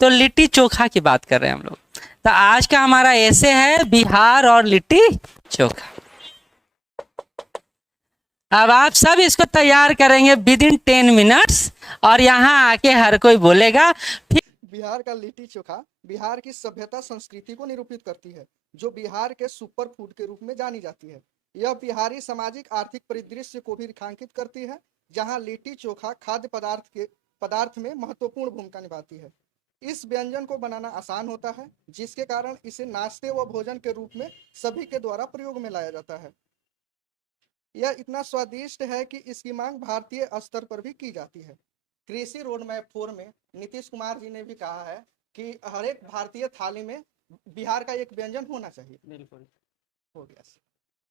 तो लिट्टी चोखा की बात कर रहे हैं हम लोग। तो आज का हमारा ऐसे है बिहार और लिट्टी चोखा। अब आप सब इसको तैयार करेंगे विद इन 10 मिनट्स और यहाँ आके हर कोई बोलेगा। बिहार का लिट्टी चोखा बिहार की सभ्यता संस्कृति को निरूपित करती है, जो बिहार के सुपर फूड के रूप में जानी जाती है। यह बिहारी सामाजिक आर्थिक परिदृश्य को भी रेखांकित करती है, जहां लिट्टी चोखा खाद्य पदार्थ में महत्वपूर्ण भूमिका निभाती है। इस व्यंजन को बनाना आसान होता है, जिसके कारण इसे नाश्ते व भोजन के रूप में सभी के द्वारा प्रयोग में लाया जाता है। यह इतना स्वादिष्ट है कि इसकी मांग भारतीय स्तर पर भी की जाती है। कृषि रोड मैप 4 में नीतीश कुमार जी ने भी कहा है कि हर एक भारतीय थाली में बिहार का एक व्यंजन होना चाहिए। बिल्कुल हो गया।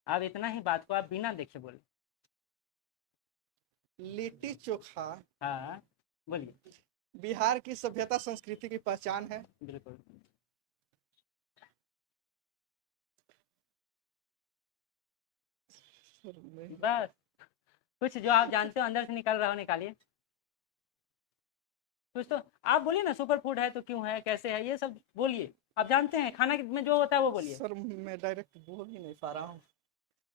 अब इतना ही बात को आप बिना देखे बोले। लिट्टी चोखा हाँ बोलिए। बिहार की सभ्यता संस्कृति की पहचान है। बिल्कुल बस कुछ जो आप जानते हो अंदर से निकल रहा हो निकालिए। कुछ तो आप बोलिए ना, सुपर फूड है तो क्यों है, कैसे है, ये सब बोलिए। आप जानते हैं खाना में जो होता है वो बोलिए। सर मैं डायरेक्ट बोल ही नहीं पा रहा हूँ।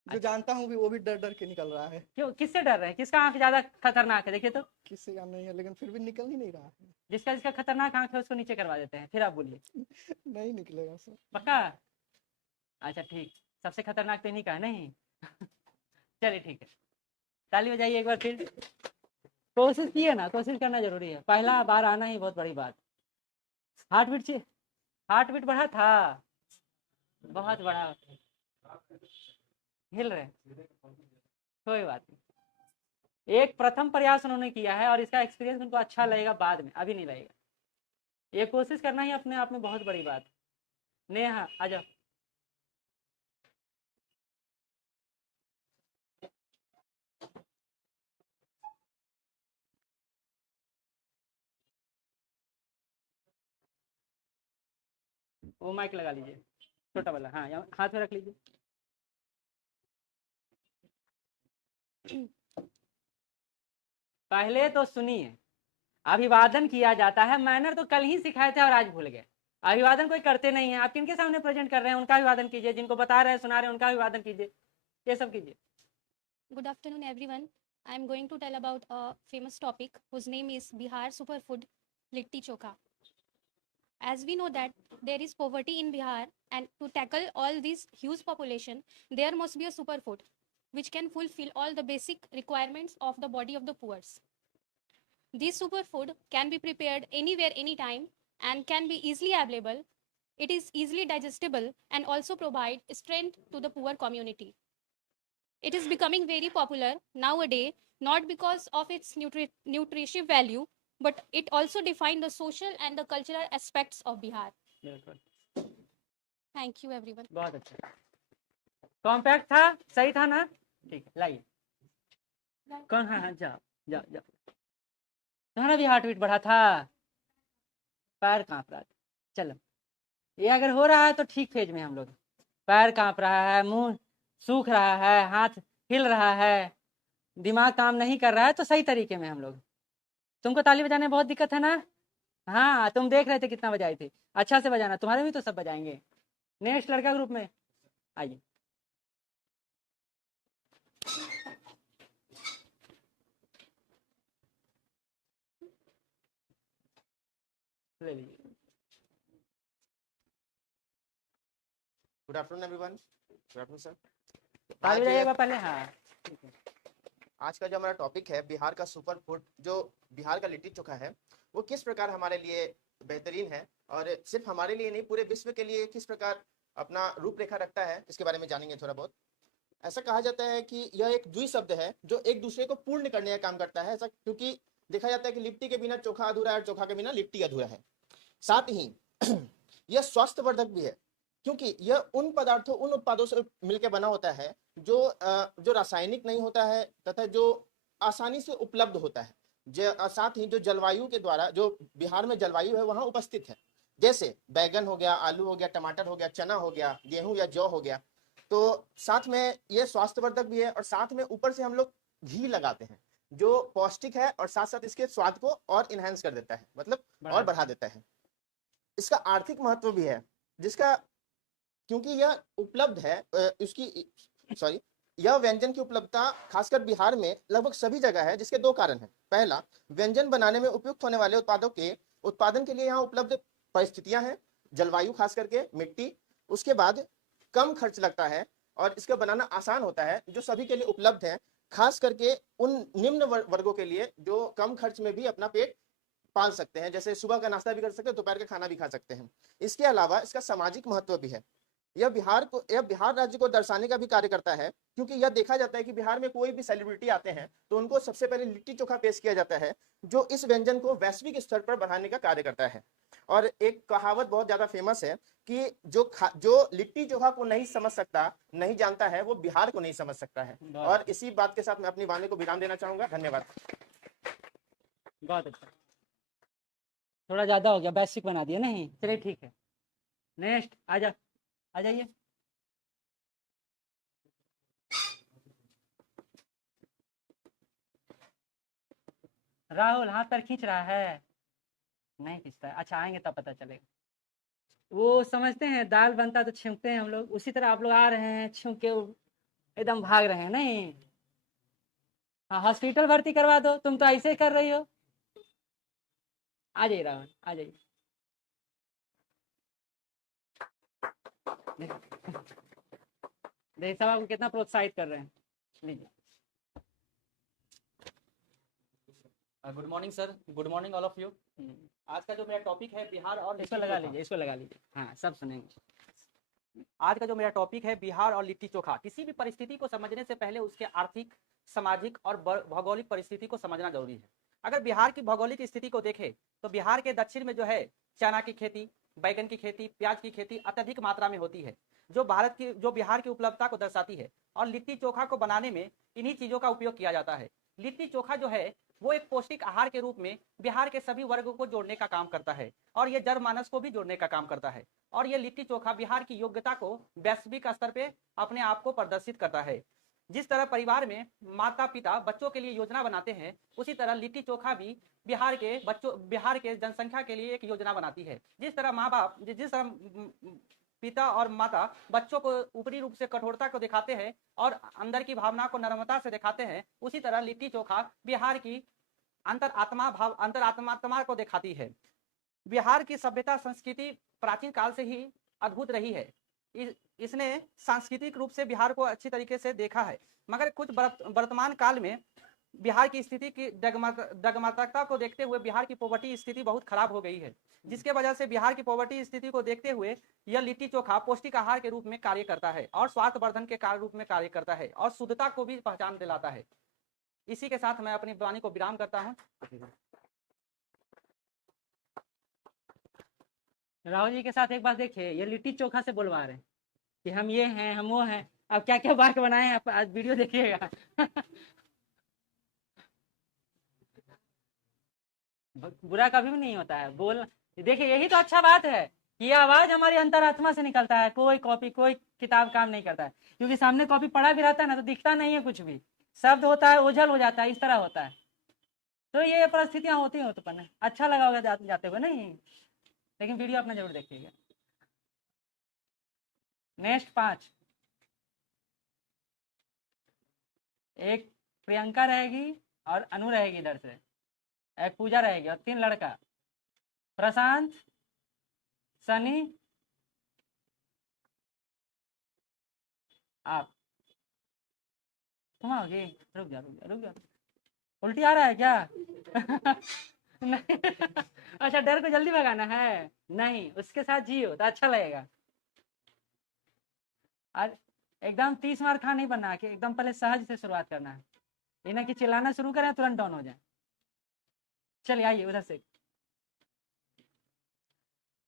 जो जानता हूँ भी वो भी डर डर के निकल रहा है। क्यों, किससे डर रहे हैं? किसका आंख ज्यादा खतरनाक है देखिए तो। किसी का नहीं है, लेकिन फिर भी निकल ही नहीं रहा है। जिसका जिसका खतरनाक आंख है उसको नीचे करवा देते हैं, फिर आप बोलिए। नहीं निकलेगा सर। पक्का? अच्छा ठीक, सबसे खतरनाक तो इन्हीं का है नहीं। चलिए ठीक है, ताली बजाइए एक बार फिर। कोशिश किए ना, कोशिश करना जरूरी है, पहला बार आना ही बहुत बड़ी बात। हार्ट बीट बढ़ा था, बहुत बड़ा। हिल रहे, कोई बात नहीं। एक प्रथम प्रयास उन्होंने किया है और इसका एक्सपीरियंस उनको अच्छा लगेगा बाद में, अभी नहीं लगेगा। ये कोशिश करना ही अपने आप में बहुत बड़ी बात। नेहा आ जाओ। वो माइक लगा लीजिए, छोटा वाला। हाँ यहाँ हाथ में रख लीजिए। पहले तो सुनिए, अभिवादन किया जाता है। मैनर तो कल ही सिखाए थे और आज भूल गए। अभिवादन कोई करते नहीं है। आप किनके सामने प्रेजेंट कर रहे हैं उनका अभिवादन कीजिए, जिनको बता रहे हैं सुना रहे हैं उनका अभिवादन कीजिए, ये सब कीजिए। Good afternoon, everyone. I am going to tell about a famous topic whose name is Bihar Superfood Litti Chokha. As we know that there is poverty in Bihar, and to tackle all this huge population, there must be a superfood which can fulfill all the basic requirements of the body of the poor. This superfood can be prepared anywhere, anytime, and can be easily available. It is easily digestible and also provide strength to the poor community. It is becoming very popular nowadays, not because of its nutritive value, but it also defines the social and the cultural aspects of Bihar. Thank you, everyone. बहुत अच्छा, compact था, सही था ना? ठीक है, लाइए। कौन? हाँ जाओ जाओ जाओ। तुम्हारा भी हार्ट बीट बढ़ा था, पैर कांप रहा था। चलो, ये अगर हो रहा है तो ठीक फेज में हम लोग। पैर कांप रहा है, मुंह सूख रहा है, हाथ हिल रहा है, दिमाग काम नहीं कर रहा है, तो सही तरीके में हम लोग। तुमको ताली बजाने में बहुत दिक्कत है ना? हाँ, तुम देख रहे थे कितना बजाए थे। अच्छा से बजाना, तुम्हारे भी तो सब बजाएंगे। नेक्स्ट लड़का ग्रुप में आइए। ले लीजिए। Good afternoon everyone. Good afternoon sir. ताली बजाइएगा पहले। हाँ ठीक है। आज का जो हमारा टॉपिक है बिहार का सुपर फूड, जो बिहार का लिट्टी चोखा है, वो किस प्रकार हमारे लिए बेहतरीन है और सिर्फ हमारे लिए नहीं पूरे विश्व के लिए किस प्रकार अपना रूपरेखा रखता है, इसके बारे में जानेंगे थोड़ा बहुत। ऐसा कहा जाता है कि यह एक द्विशब्द है जो एक दूसरे को पूर्ण करने का काम करता है। ऐसा क्योंकि देखा जाता है कि लिट्टी के बिना चोखा अधूरा है और चोखा के बिना लिट्टी अधूरा है। साथ ही यह स्वास्थ्यवर्धक भी है, क्योंकि यह उन पदार्थों, उन उत्पादों से मिलकर बना होता है जो रासायनिक नहीं होता है तथा जो आसानी से उपलब्ध होता है। साथ ही जो जलवायु के द्वारा, जो बिहार में जलवायु है वहाँ उपस्थित है, जैसे बैगन हो गया, आलू हो गया, टमाटर हो गया, चना हो गया, गेहूं या जौ हो गया। तो साथ में यह स्वास्थ्यवर्धक भी है और साथ में ऊपर से हम लोग घी लगाते हैं जो पौष्टिक है और साथ साथ इसके स्वाद को और इनहेंस कर देता है, मतलब और बढ़ा देता है। इसका आर्थिक महत्व भी है, जिसका क्योंकि यह उपलब्ध है यह व्यंजन की उपलब्धता खासकर बिहार में लगभग सभी जगह है, जिसके दो कारण हैं। पहला, व्यंजन बनाने में उपयुक्त होने वाले उत्पादों के उत्पादन के लिए यहाँ उपलब्ध परिस्थितियां हैं, जलवायु खास करके मिट्टी, उसके बाद कम खर्च लगता है और इसका बनाना आसान होता है, जो सभी के लिए उपलब्ध है, खास करके उन निम्न वर्गों के लिए जो कम खर्च में भी अपना पेट पाल सकते हैं, जैसे सुबह का नाश्ता भी कर सकते हैं, दोपहर का खाना भी खा सकते हैं। इसके अलावा इसका सामाजिक महत्व भी है। यह बिहार राज्य को दर्शाने का भी कार्य करता है, क्योंकि यह देखा जाता है कि बिहार में कोई भी सेलिब्रिटी आते हैं तो उनको सबसे पहले लिट्टी चोखा पेश किया जाता है, जो इस व्यंजन को वैश्विक स्तर पर बढ़ाने का कार्य करता है। और एक कहावत बहुत ज्यादा फेमस है कि जो लिट्टी चोखा को नहीं समझ सकता, नहीं जानता है, वो बिहार को नहीं समझ सकता है। और इसी बात के साथ मैं अपनी वाणी को विराम देना चाहूंगा। धन्यवाद। बहुत अच्छा, थोड़ा ज्यादा हो गया, बेसिक बना दिया नहीं, चलिए ठीक है। नेक्स्ट आ जाइए। राहुल हाथ पर खींच रहा है, नहीं खींचता है, अच्छा आएंगे तब पता चलेगा। वो समझते हैं दाल बनता तो छिंकते हैं हम लोग, उसी तरह आप लोग आ रहे हैं छिंक के एकदम भाग रहे हैं। नहीं, हाँ हॉस्पिटल भर्ती करवा दो, तुम तो ऐसे कर रही हो। आ जाइए राहुल, आ जाइए। देख सब आपको कितना प्रोत्साहित कर रहे हैं। लीजिए। Good morning sir, good morning all of you. आज का जो मेरा टॉपिक है बिहार और इसको लगा लीजिए, इसको लगा लीजिए, हाँ सब सुनेंगे। आज का जो मेरा टॉपिक है बिहार और लिट्टी चोखा। किसी भी परिस्थिति को समझने से पहले उसके आर्थिक, सामाजिक और भौगोलिक परिस्थिति को समझना जरूरी है। अगर बिहार की भौगोलिक स्थिति को देखें तो बिहार के दक्षिण में जो है चना की खेती, बैगन की खेती, प्याज की खेती अत्यधिक मात्रा में होती है, जो बिहार की उपलब्धता को दर्शाती है। और लिट्टी चोखा को बनाने में इन्हीं चीजों का उपयोग किया जाता है। लिट्टी चोखा जो है वो एक पौष्टिक आहार के रूप में बिहार के सभी वर्गों को जोड़ने का काम करता है और ये जनमानस को भी जोड़ने का काम करता है। और ये लिट्टी चोखा बिहार की योग्यता को वैश्विक स्तर पे अपने आप को प्रदर्शित करता है। जिस तरह परिवार में माता पिता बच्चों के लिए योजना बनाते हैं, उसी तरह लिट्टी चोखा भी बिहार के जनसंख्या के लिए एक योजना बनाती है। जिस तरह पिता और माता बच्चों को ऊपरी रूप से कठोरता को दिखाते हैं और अंदर की भावना को नर्मता से दिखाते हैं, उसी तरह लिट्टी चोखा बिहार की अंतरात्मा को दिखाती है। बिहार की सभ्यता संस्कृति प्राचीन काल से ही अद्भुत रही है। इसने सांस्कृतिक रूप से बिहार को अच्छी तरीके से देखा है, मगर कुछ वर्तमान काल में बिहार की स्थिति की डगमगता को देखते हुए बिहार की पॉवर्टी स्थिति बहुत खराब हो गई है, जिसके वजह से बिहार की पॉवर्टी स्थिति को देखते हुए यह लिट्टी चोखा पौष्टिक आहार के रूप में कार्य करता है और स्वास्थ्यवर्धन के कार्य रूप में कार्य करता है और शुद्धता को भी पहचान दिलाता है। इसी के साथ मैं अपनी वाणी को विराम करता हूँ। राहुल जी के साथ एक बात देखिए, ये लिट्टी चोखा से बुलवा रहे हैं कि हम ये हैं, हम वो हैं। अब क्या क्या बात बनाए हैं आप आज वीडियो देखिएगा। बुरा कभी भी नहीं होता है बोल। देखिए यही तो अच्छा बात है कि ये आवाज हमारी अंतरात्मा से निकलता है। कोई कॉपी, कोई किताब काम नहीं करता है, क्योंकि सामने कॉपी पढ़ा भी रहता है ना तो दिखता नहीं है कुछ भी, शब्द होता है ओझल हो जाता है, इस तरह होता है। तो ये परिस्थितियां होती हैं उत्पन्न। अच्छा लगा होगा जाते हुए नहीं, लेकिन वीडियो अपना जरूर देखिएगा। नेक्स्ट 5, एक प्रियंका रहेगी और अनु रहेगी इधर से, एक पूजा रहेगी और 3 लड़का, प्रशांत, सनी, आप। तुम आओगे? रुक जा। उल्टी आ रहा है क्या? नहीं। अच्छा, डर को जल्दी भगाना है? नहीं, उसके साथ जियो तो अच्छा लगेगा। आज एकदम 30 मार खा नहीं बनना कि एकदम पहले सहज से शुरुआत करना है, ये ना कि चिल्लाना शुरू करें तुरंत डाउन हो जाए। चलिए आइए उधर से।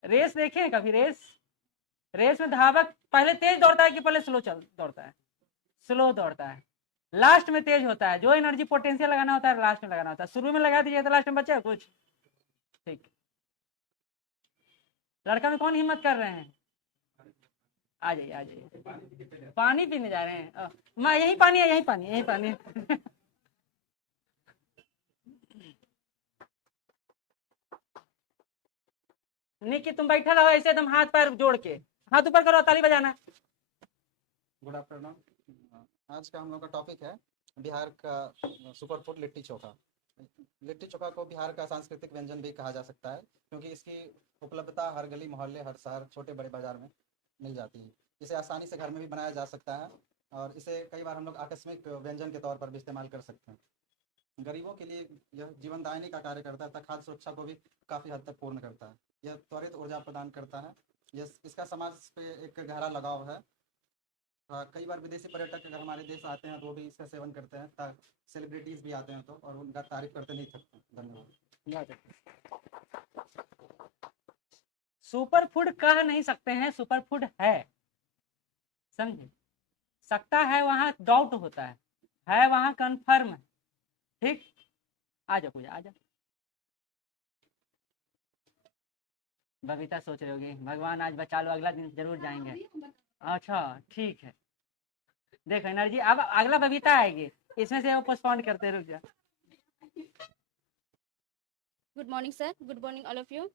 रेस देखें कभी? रेस में धावक पहले तेज दौड़ता है कि पहले स्लो दौड़ता है? स्लो दौड़ता है, लास्ट में तेज होता है। जो एनर्जी पोटेंशियल लगाना होता है लास्ट में लगाना होता है, शुरू में लगा दीजिए तो लास्ट में बचा कुछ। ठीक, लड़का में कौन हिम्मत कर रहे हैं? आ जाइए। पानी पीने जा रहे हैं? मैं यही पानी है, यही पानी। निकी तुम बैठे रहो ऐसे एकदम हाथ पैर जोड़ के, हाथ ऊपर करो, ताली बजाना। Good afternoon. आज का हम लोग का टॉपिक है बिहार का सुपर फूड लिट्टी चोखा। लिट्टी चोखा को बिहार का सांस्कृतिक व्यंजन भी कहा जा सकता है, क्योंकि इसकी उपलब्धता हर गली मोहल्ले, हर शहर, छोटे बड़े बाजार में मिल जाती है। इसे आसानी से घर में भी बनाया जा सकता है और इसे कई बार हम लोग आकस्मिक व्यंजन के तौर पर भी इस्तेमाल कर सकते हैं। गरीबों के लिए यह जीवनदायिनी का कार्य करता है तथा खाद्य सुरक्षा को भी काफ़ी हद तक पूर्ण करता है। यह त्वरित ऊर्जा प्रदान करता है। इसका समाज पे एक गहरा लगाव है। कई बार विदेशी पर्यटक अगर हमारे देश आते हैं तो वो भी इसका सेवन करते हैं। सेलिब्रिटीज भी आते हैं तो, और उनका तारीफ करते नहीं थकते। धन्यवाद। सुपर फूड कह नहीं सकते हैं, सुपर फूड है, समझे। सकता है वहां डाउट होता है वहां कंफर्म है। ठीक, आ जाओ पूजा, आ जाओ। बबीता सोच रही होगी भगवान आज बचा लो, अगला दिन जरूर जाएंगे। अच्छा ठीक है, देखो एनर्जी, अब अगला बबीता आएगी, इसमें से वो पोस्टपोन करते, रुक जा। Good morning sir, good morning all of you.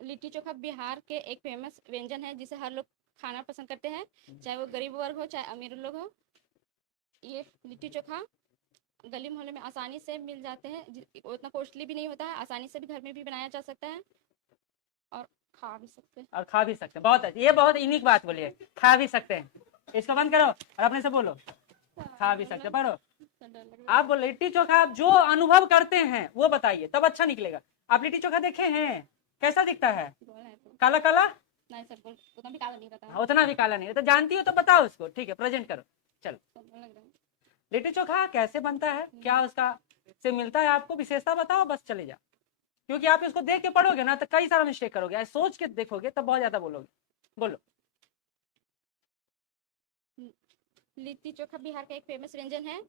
Litti chokha Bihar के एक फेमस व्यंजन है जिसे हर लोग खाना पसंद करते हैं, चाहे वो गरीब वर्ग हो चाहे अमीर लोग हो। ये लिट्टी चोखा गली मोहल्ले में आसानी से मिल जाते हैं, उतना कॉस्टली भी नहीं होता है, आसानी से भी घर में भी बनाया जा सकता है और खा भी सकते हैं। और खा भी सकते हैं, बहुत अच्छी, ये बहुत यूनिक बात बोली है, खा भी सकते हैं। इसको बंद करो और अपने से बोलो, खा भी सकते हैं। पढ़ो आप बोलो लिट्टी चोखा आप जो अनुभव करते हैं वो बताइए, तब अच्छा निकलेगा। आप लिट्टी चोखा देखे हैं, कैसा दिखता है? काला काला नहीं सर, उतना भी काला नहीं रहता है। उतना भी काला नहीं, तो जानती हो तो बताओ उसको। ठीक है, प्रेजेंट करो। चलो, लिट्टी चोखा कैसे बनता है, क्या उसका से मिलता है आपको, विशेषता बताओ, बस चले जाओ। क्योंकि आप इसको देख के पढ़ोगे ना तो कई सारा मिस्टेक करोगे, सोच के देखोगे तब बहुत ज्यादा बोलोगे। बोलो। लिट्टी चोखा बिहार का एक फेमस व्यंजन है।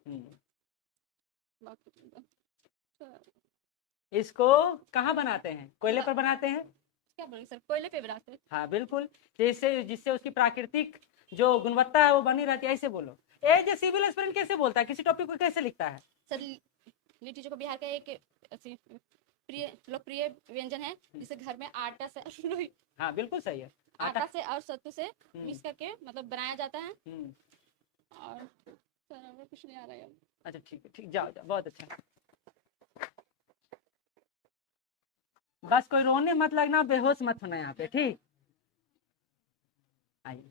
इसको कहाँ बनाते हैं? कोयले पर बनाते हैं। क्या बोलेंगे सर, कोयले पे बनाते हैं। हाँ बिल्कुल, जिससे उसकी प्राकृतिक जो गुणवत्ता है वो बनी रहती है, ऐसे बोलो। ए जो सिविल एस्पिरेंट कैसे बोलता है, किसी टॉपिक को कैसे लिखता है? सर लिट्टी चोखा बिहार का एक लोकप्रिय व्यंजन है जिसे घर में आटा से हाँ बिल्कुल सही है, आटा से और सत्तू से मिक्स करके मतलब बनाया जाता है। और सर अब कुछ नहीं आ रहा है। अच्छा ठीक है, ठीक, जाओ जाओ, बहुत अच्छा। बस कोई रोने मत लगना, बेहोश मत होना यहाँ पे, ठीक। आइए,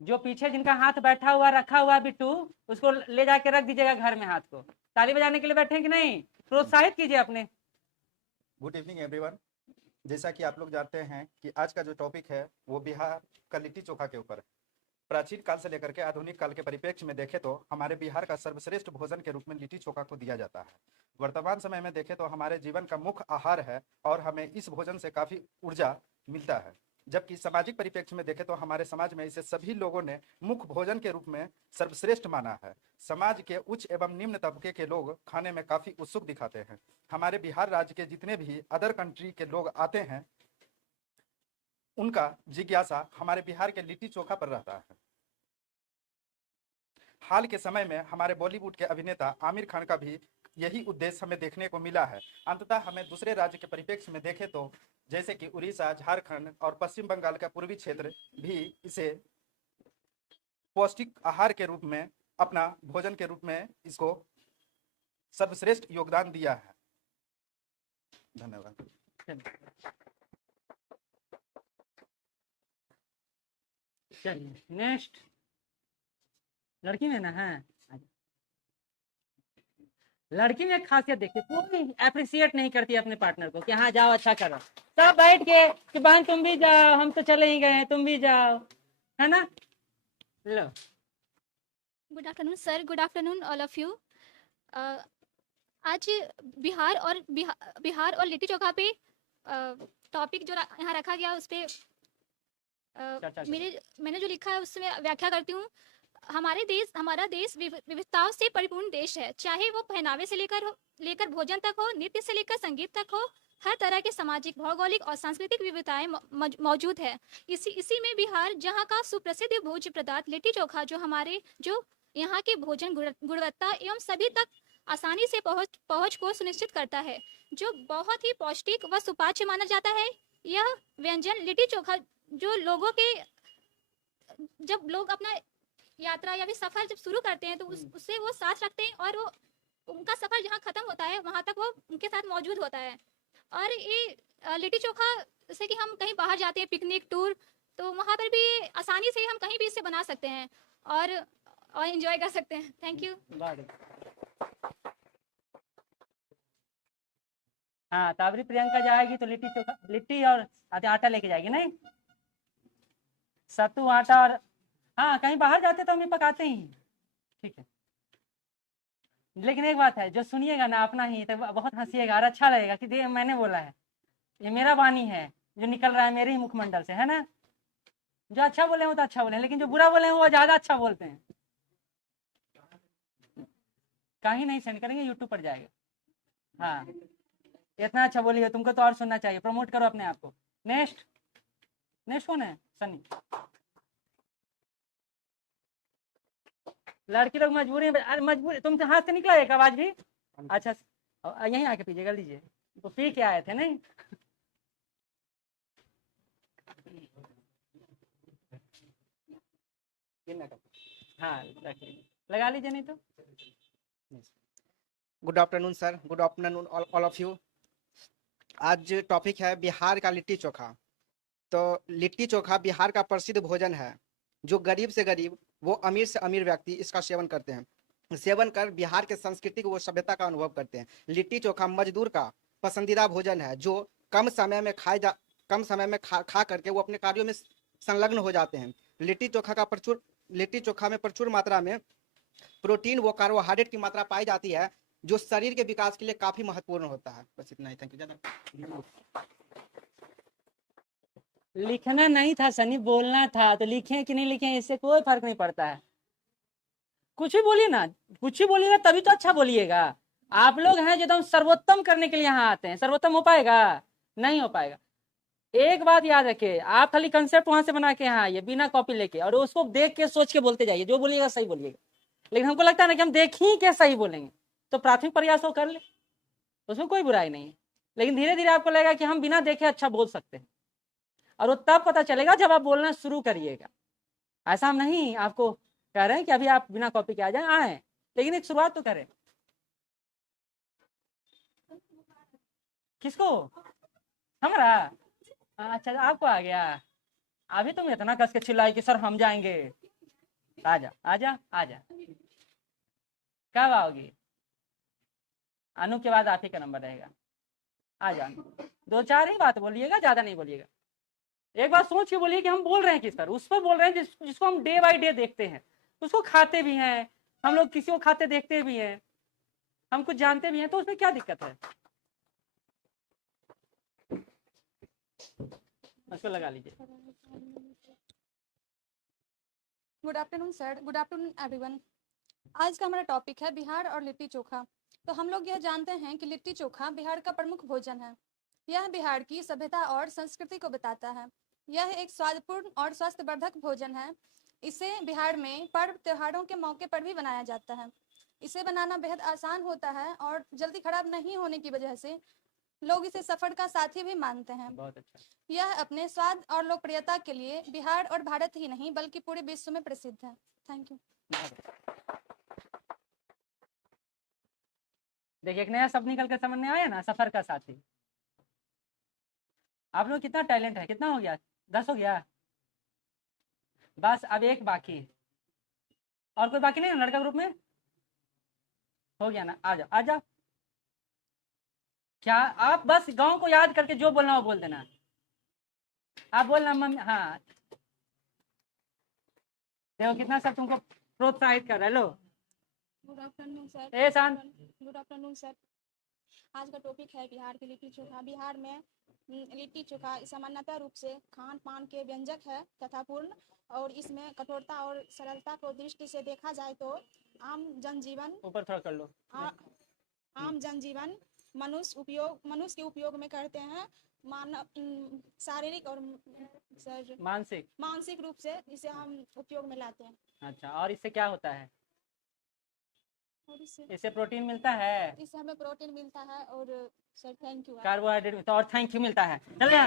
जो पीछे जिनका हाथ बैठा हुआ रखा हुआ बिट्टू, उसको ले जाके रख दीजिएगा घर में हाथ को। ताली बजाने के लिए बैठे हैं कि नहीं? प्रोत्साहित कीजिए अपने। Good evening everyone. जैसा कि आप लोग जानते हैं कि आज का जो टॉपिक है वो बिहार का लिट्टी चोखा के ऊपर है। प्राचीन काल से लेकर के आधुनिक काल के परिप्रेक्ष्य में देखें तो हमारे बिहार का सर्वश्रेष्ठ भोजन के रूप में लिट्टी चोखा को दिया जाता है। वर्तमान समय में देखें तो हमारे जीवन का मुख्य आहार है और हमें इस भोजन से काफ़ी ऊर्जा मिलता है। जबकि सामाजिक परिप्रेक्ष्य में देखें तो हमारे समाज में इसे सभी लोगों ने मुख्य भोजन के रूप में सर्वश्रेष्ठ माना है। समाज के उच्च एवं निम्न तबके के लोग खाने में काफ़ी उत्सुक दिखाते हैं। हमारे बिहार राज्य के जितने भी अदर कंट्री के लोग आते हैं उनका जिज्ञासा हमारे बिहार के लिट्टी चोखा पर रहता है। हाल के समय में हमारे बॉलीवुड के अभिनेता आमिर खान का भी यही उद्देश्य हमें देखने को मिला है। अंततः हमें दूसरे राज्य के परिप्रेक्ष्य में देखें तो जैसे कि उड़ीसा, झारखंड और पश्चिम बंगाल का पूर्वी क्षेत्र भी इसे पौष्टिक आहार के रूप में, अपना भोजन के रूप में इसको सर्वश्रेष्ठ योगदान दिया है। धन्यवाद। चलिए नेक्स्ट, लड़की में ना है, लड़की में खासियत देखिए, कोई अप्रिशिएट नहीं करती अपने पार्टनर को कि हाँ जाओ अच्छा करो, सब बैठ के कि बहन तुम भी जाओ, हम तो चले ही गए, तुम भी जाओ, है ना। लो, good afternoon sir, good afternoon all of you. आज बिहार और लिट्टी चोखा पे टॉपिक जो यहाँ रखा गया उस पर मैंने जो लिखा है उसमें व्याख्या करती हूँ। हमारा देश विविधताओं से परिपूर्ण देश है, चाहे वो पहनावे से लेकर भोजन तक हो, नृत्य से लेकर संगीत तक हो, हर तरह के सामाजिक, भौगोलिक और सांस्कृतिक विविधताएं मौजूद है। इसी में बिहार, जहां का सुप्रसिद्ध भोज्य पदार्थ लिट्टी चोखा जो यहाँ के भोजन गुणवत्ता एवं सभी तक आसानी से पहुँच को सुनिश्चित करता है, जो बहुत ही पौष्टिक व सुपाच्य माना जाता है। यह व्यंजन लिट्टी चोखा जो लोगों के जब लोग अपना यात्रा या फिर सफर जब शुरू करते हैं तो उससे वो साथ रखते हैं और वो उनका सफर जहाँ खत्म होता है वहां तक वो उनके साथ मौजूद होता है। और ये लिट्टी चोखा जैसे कि हम कहीं बाहर जाते हैं पिकनिक टूर, तो वहाँ पर भी आसानी से हम कहीं भी इसे बना सकते हैं और एंजॉय कर सकते हैं। Thank you. हाँ, ताबरी प्रियंका जाएगी तो लिट्टी चोखा, लिट्टी और आटा लेके जाएगी, नहीं सत्तू आटा। और हाँ, कहीं बाहर जाते तो हम पकाते ही, ठीक है। लेकिन एक बात है, जो सुनिएगा ना अपना ही तो बहुत हंसीएगा और अच्छा लगेगा कि दे मैंने बोला है, ये मेरा वाणी है जो निकल रहा है मेरे ही मुखमंडल से, है ना। जो अच्छा बोले वो तो अच्छा बोले, लेकिन जो बुरा बोले वो ज्यादा अच्छा बोलते हैं। कहीं नहीं सेंड करेंगे, यूट्यूब पर जाएगा। हाँ, इतना अच्छा बोलिए, तुमको तो और सुनना चाहिए, प्रमोट करो अपने आप को। नेक्स्ट कौन है? सनी। लड़की लोग मजबूरी में, मजबूरी तुमसे हाथ से निकला एक आवाज भी। अच्छा, यहीं आके पीजिएगा, लीजिए, तो पी के आए थे नहीं। हाँ, लगा लीजिए नहीं तो। Good afternoon sir, good afternoon all of you. आज टॉपिक है बिहार का लिट्टी चोखा। तो लिट्टी चोखा बिहार का प्रसिद्ध भोजन है, जो गरीब से गरीब वो अमीर से अमीर व्यक्ति इसका सेवन करते हैं। सेवन कर बिहार के संस्कृति व सभ्यता का अनुभव करते हैं। लिट्टी चोखा मजदूर का पसंदीदा भोजन है, जो कम समय में खा करके वो अपने कार्यों में संलग्न हो जाते हैं। लिट्टी चोखा में प्रचुर मात्रा में प्रोटीन व कार्बोहाइड्रेट की मात्रा पाई जाती है, जो शरीर के विकास के लिए काफी महत्वपूर्ण होता है। बस इतना ही, थैंक यू। लिखना नहीं था सनी, बोलना था। तो लिखे कि नहीं लिखे इससे कोई फर्क नहीं पड़ता है। कुछ भी बोलिए ना, कुछ भी बोलिएगा तभी तो अच्छा बोलिएगा। आप लोग हैं जो एकदम सर्वोत्तम करने के लिए यहाँ आते हैं, सर्वोत्तम हो पाएगा? नहीं हो पाएगा। एक बात याद रखिए, आप खाली कंसेप्ट वहां से बना के यहाँ आइए बिना कॉपी लेके, और उसको देख के सोच के बोलते जाइए। जो बोलिएगा सही बोलिएगा। लेकिन हमको लगता है ना कि हम देख ही के सही बोलेंगे, तो प्राथमिक प्रयास वो कर ले, उसमें कोई बुराई नहीं है। लेकिन धीरे धीरे आपको लगेगा कि हम बिना देखे अच्छा बोल सकते हैं, और वो तब पता चलेगा जब आप बोलना शुरू करिएगा। ऐसा हम नहीं आपको कह रहे हैं कि अभी आप बिना कॉपी के आ जाए, आए, लेकिन एक शुरुआत तो करें। किसको? हमारा? अच्छा, आपको आ गया। अभी तुम इतना कस के चिल्लाई कि सर हम जाएंगे। आजा आजा आजा, कब आओगी? अनु के बाद आप ही का नंबर रहेगा। आ जाओ, 2-4 ही बात बोलिएगा, ज्यादा नहीं बोलिएगा। एक बार सोच के बोलिए कि हम बोल रहे हैं किस पर, उस पर बोल रहे हैं जिसको हम डे बाय डे देखते हैं, उसको खाते भी हैं हम लोग, किसी को खाते देखते भी हैं, हम कुछ जानते भी हैं, तो उसमें क्या दिक्कत है? उसको लगा लीजिए। Good afternoon sir, good afternoon everyone. आज का हमारा टॉपिक है बिहार और लिट्टी चोखा। तो हम लोग यह जानते हैं कि लिट्टी चोखा बिहार का प्रमुख भोजन है। यह बिहार की सभ्यता और संस्कृति को बताता है। यह एक स्वादपूर्ण और स्वास्थ्यवर्धक भोजन है। इसे बिहार में पर्व त्योहारों के मौके पर भी बनाया जाता है। इसे बनाना बेहद आसान होता है और जल्दी खराब नहीं होने की वजह से लोग इसे सफर का साथी भी मानते हैं। बहुत अच्छा। यह अपने स्वाद और लोकप्रियता के लिए बिहार और भारत ही नहीं बल्कि पूरे विश्व में प्रसिद्ध है। Thank you. देखिए, एक नया शब्द निकल कर सामने आया ना, सफर का साथी। आप लोग कितना टैलेंट है, कितना हो गया? 10 हो गया। बस अब एक बाकी, और कोई बाकी नहीं ना लड़का ग्रुप में? हो गया ना? आ जाओ आ जाओ। क्या आप बस गांव को याद करके जो बोलना वो बोल देना। आप बोलना मम्मी। हाँ, देखो कितना सब तुमको प्रोत्साहित कर रहा है। लो, गुड आफ्टरनून सर। ए शांत। Good afternoon sir. आज का टॉपिक है बिहार की लिट्टी चोखा। बिहार में लिट्टी चोखा सामान्यतः रूप से खान पान के व्यंजक है तथा पूर्ण, और इसमें कठोरता और सरलता को दृष्टि से देखा जाए तो आम जनजीवन ऊपर थोड़ा कर लो। आम जनजीवन मनुष्य के उपयोग में करते हैं। मानव शारीरिक और सर मानसिक मानसिक रूप से इसे हम उपयोग में लाते हैं। अच्छा, और इससे क्या होता है? और इससे प्रोटीन मिलता है, इससे हमें प्रोटीन मिलता है और सर थैंक यू। कार्बोहाइड्रेट मिलता है और थैंक यू मिलता है। चलिए